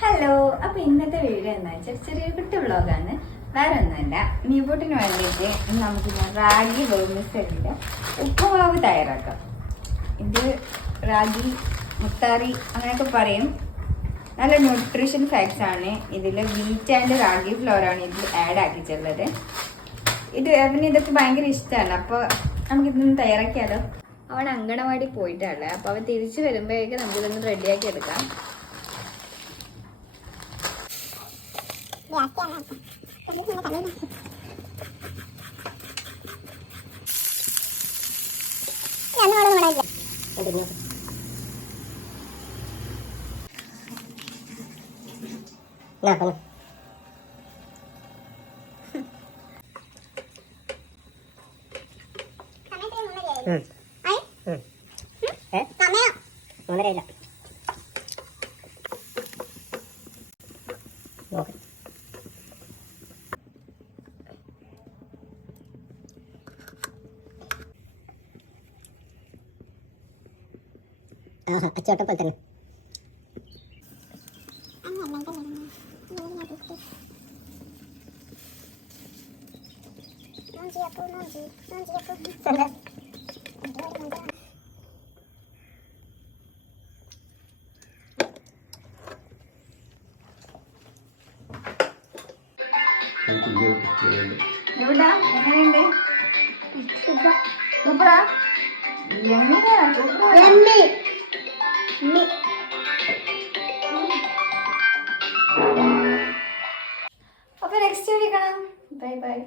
Hello, അപ്പൊ ഇന്നത്തെ video എന്താ വെച്ചാൽ ചെറിയ കുട്ടി വ്ളോഗാണ്. വേറെ ഒന്നുമല്ല, മീബൂട്ടിന് വേണ്ടിയിട്ട് നമുക്ക് റാഗി വേർമിസെല്ലിന്റെ ഉപ്പുമാവ് തയ്യാറാക്കാം. ഇത് റാഗി മുത്താറി അങ്ങനെയൊക്കെ പറയും. നല്ല ന്യൂട്രീഷൻ ഫാക്ട്സ് ആണ് ഇതിൽ. വീറ്റ് ആൻഡ് റാഗി ഫ്ലോർ ആണ് ഇതിൽ ആഡ് ആക്കിയിട്ടുള്ളത്. അവന് ഇതൊക്കെ ഭയങ്കര ഇഷ്ടമാണ്. അപ്പോൾ നമുക്കിതൊന്ന് തയ്യാറാക്കിയാലോ. അവൻ അങ്കണവാടി പോയിട്ടാണ്. അപ്പോൾ അവൻ തിരിച്ചു വരുമ്പോഴേക്കും നമുക്കിതൊന്ന് റെഡിയാക്കി എടുക്കാം. അച്ചോട്ടം പോലെ തന്നെ എവിടാ എങ്ങനെയുണ്ട്? സൂപ്പറാ. അപ്പൊ നെക്സ്റ്റ് വീഡിയോ കാണാം. Bye bye.